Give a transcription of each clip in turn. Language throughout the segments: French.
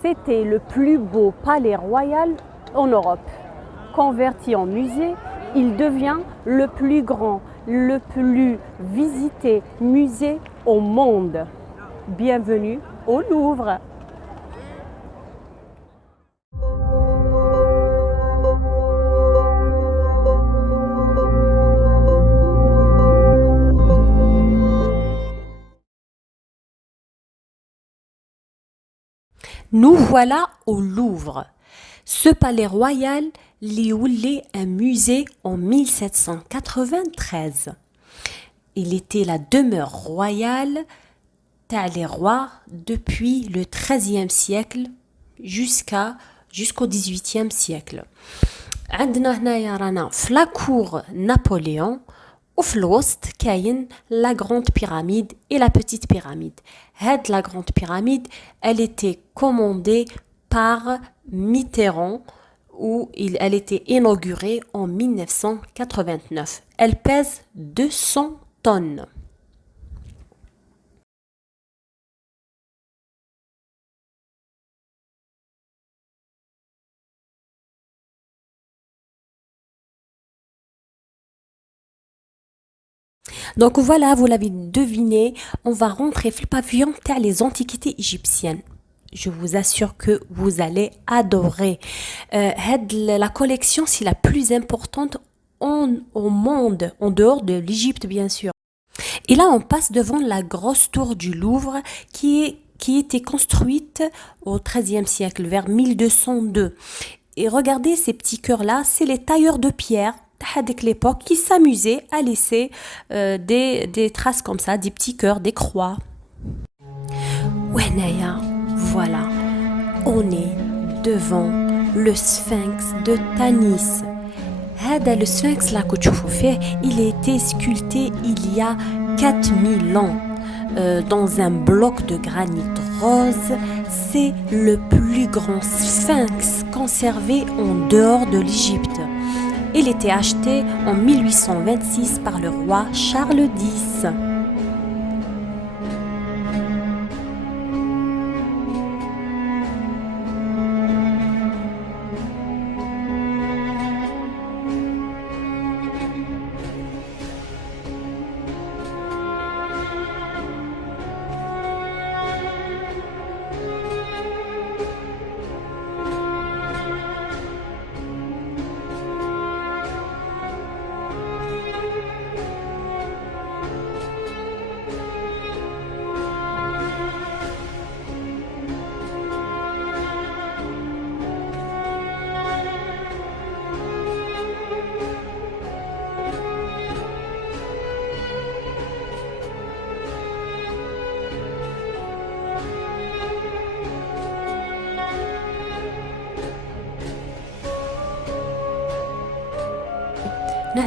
C'était le plus beau palais royal en Europe. Converti en musée, il devient le plus grand, le plus visité musée au monde. Bienvenue au Louvre. Nous voilà au Louvre. Ce palais royal li oulé un musée en 1793. Il était la demeure royale les rois depuis le XIIIe siècle jusqu'au XVIIIe siècle. عندنا هنايا رانا في لا cour Napoléon وفي الوسط كاين la grande pyramide et la petite pyramide. La grande pyramide, elle était commandée par Mitterrand elle était inaugurée en 1989. Elle pèse 200 tonnes. Donc voilà, vous l'avez deviné, on va rentrer dans le pavillon les antiquités égyptiennes. Je vous assure que vous allez adorer. La collection, c'est la plus importante au monde, en dehors de l'Égypte bien sûr. Et là, on passe devant la grosse tour du Louvre qui était construite au XIIIe siècle, vers 1202. Et regardez ces petits cœurs-là, c'est les tailleurs de pierre de l'époque qui s'amusaient à laisser des traces comme ça, des petits cœurs, des croix. Naya, voilà, on est devant le sphinx de Tanis. Le sphinx là que tu fais, il a été sculpté il y a 4000 ans dans un bloc de granit rose. C'est le plus grand sphinx conservé en dehors de l'Égypte. Il était acheté en 1826 par le roi Charles X.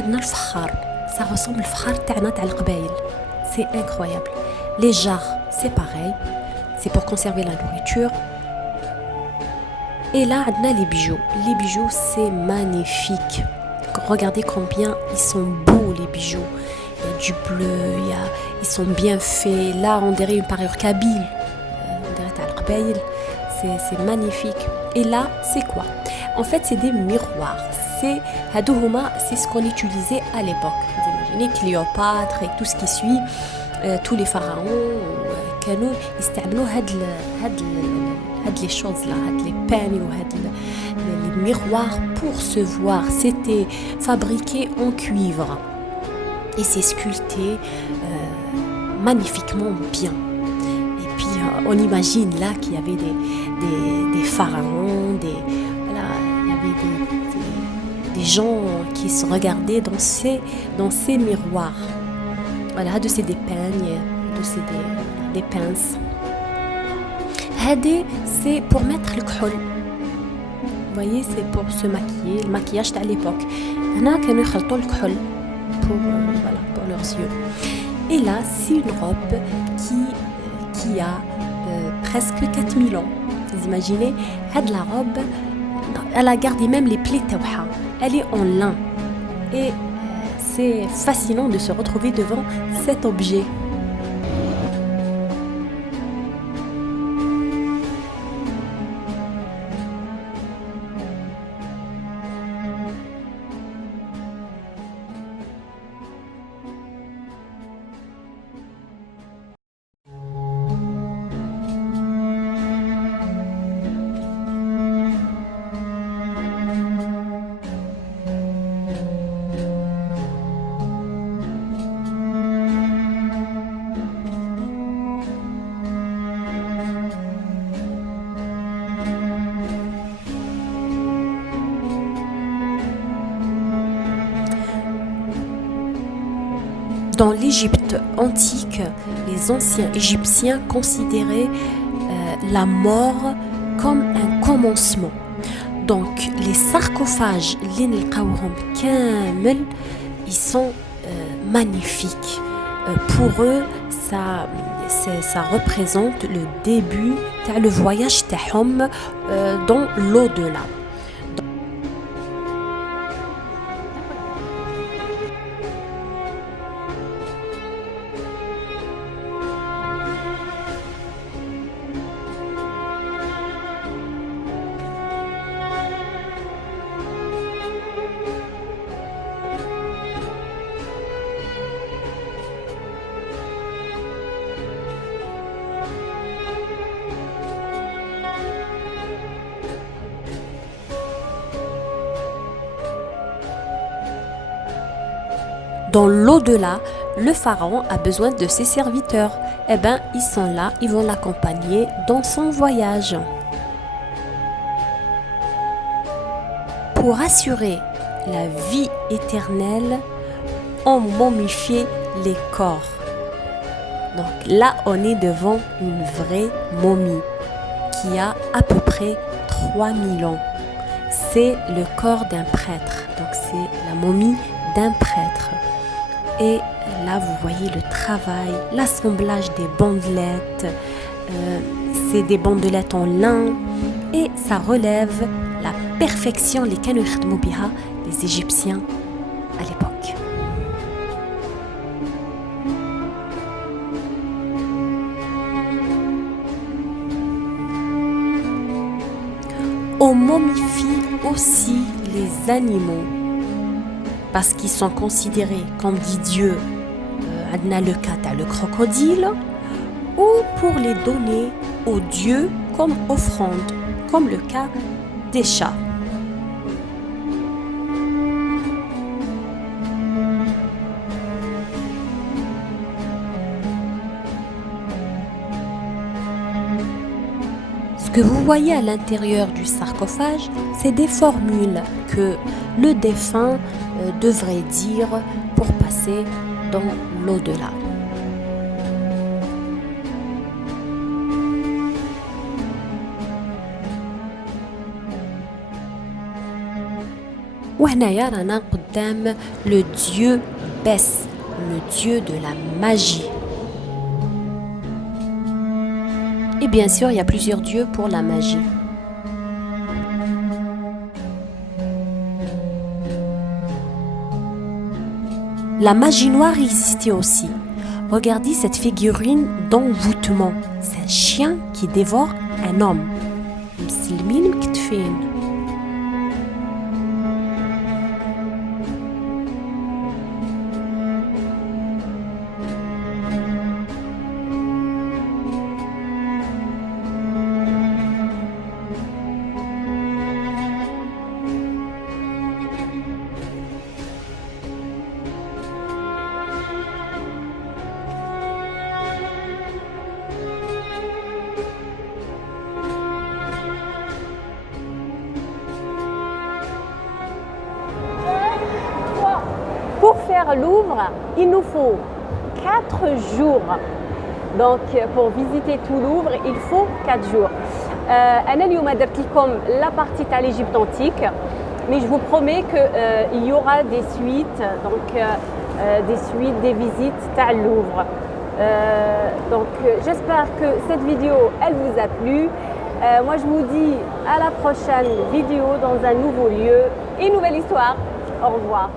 عندنا الفخار ça ressemble الفخار تاعنا تاع القبايل c'est incroyable les jarres c'est pareil c'est pour conserver la nourriture et là عندنا les bijoux c'est magnifique regardez combien ils sont beaux les bijoux il y a du bleu ils sont bien faits là on dirait une parure kabyle on dirait تاع القبايل c'est magnifique et là c'est quoi en fait c'est des miroirs c'est ce qu'on utilisait à l'époque. Vous imaginez Cléopâtre et tout ce qui suit, tous les pharaons, كانوا يستعملوا هاد les choses là, les peignes ou les miroirs pour se voir. C'était fabriqué en cuivre et c'est sculpté magnifiquement bien. Et puis on imagine là qu'il y avait des pharaons, il y avait des gens qui se regardaient dans ces miroirs. Voilà, de ces des peignes, de ces des pinces. Hadi, c'est pour mettre le khol. Vous voyez, c'est pour se maquiller, le maquillage à l'époque. Hna كانوا يخلطوا الكحول pour leurs yeux. Et là, c'est une robe qui a presque 4000 ans. Vous imaginez, la robe, elle a gardé même les plis تاعها. Elle est en lin et c'est fascinant de se retrouver devant cet objet. Dans l'Égypte antique, les anciens Égyptiens considéraient la mort comme un commencement. Donc les sarcophages ils sont magnifiques. Pour eux, ça représente le début le voyage تاعهم dans l'au-delà. Dans l'au-delà, le pharaon a besoin de ses serviteurs. Eh bien, ils sont là, ils vont l'accompagner dans son voyage. Pour assurer la vie éternelle, on momifiait les corps. Donc là, on est devant une vraie momie qui a à peu près 3000 ans. C'est le corps d'un prêtre. Donc c'est la momie d'un prêtre. Et là, vous voyez le travail, l'assemblage des bandelettes. C'est des bandelettes en lin et ça relève la perfection les des Égyptiens à l'époque. On momifie aussi les animaux parce qu'ils sont considérés comme des dieux. On a le cas le crocodile, ou pour les donner aux dieux comme offrande, comme le cas des chats. Ce que vous voyez à l'intérieur du sarcophage, c'est des formules que le défunt devrait dire pour passer dans l'au-delà. وهنايا رانا قدام le dieu Bes, le dieu de la magie. Et bien sûr, il y a plusieurs dieux pour la magie. La magie noire existait aussi. Regardez cette figurine d'envoûtement. C'est un chien qui dévore un homme. Pour faire Louvre, il nous faut 4 jours. Donc pour visiter tout Louvre, il faut 4 jours. أنا اليوم درت لكم la partie de l'Égypte antique, mais je vous promets qu'il y aura des suites, des visites à Louvre. Donc j'espère que cette vidéo elle vous a plu. Moi je vous dis à la prochaine vidéo dans un nouveau lieu et une nouvelle histoire. Au revoir.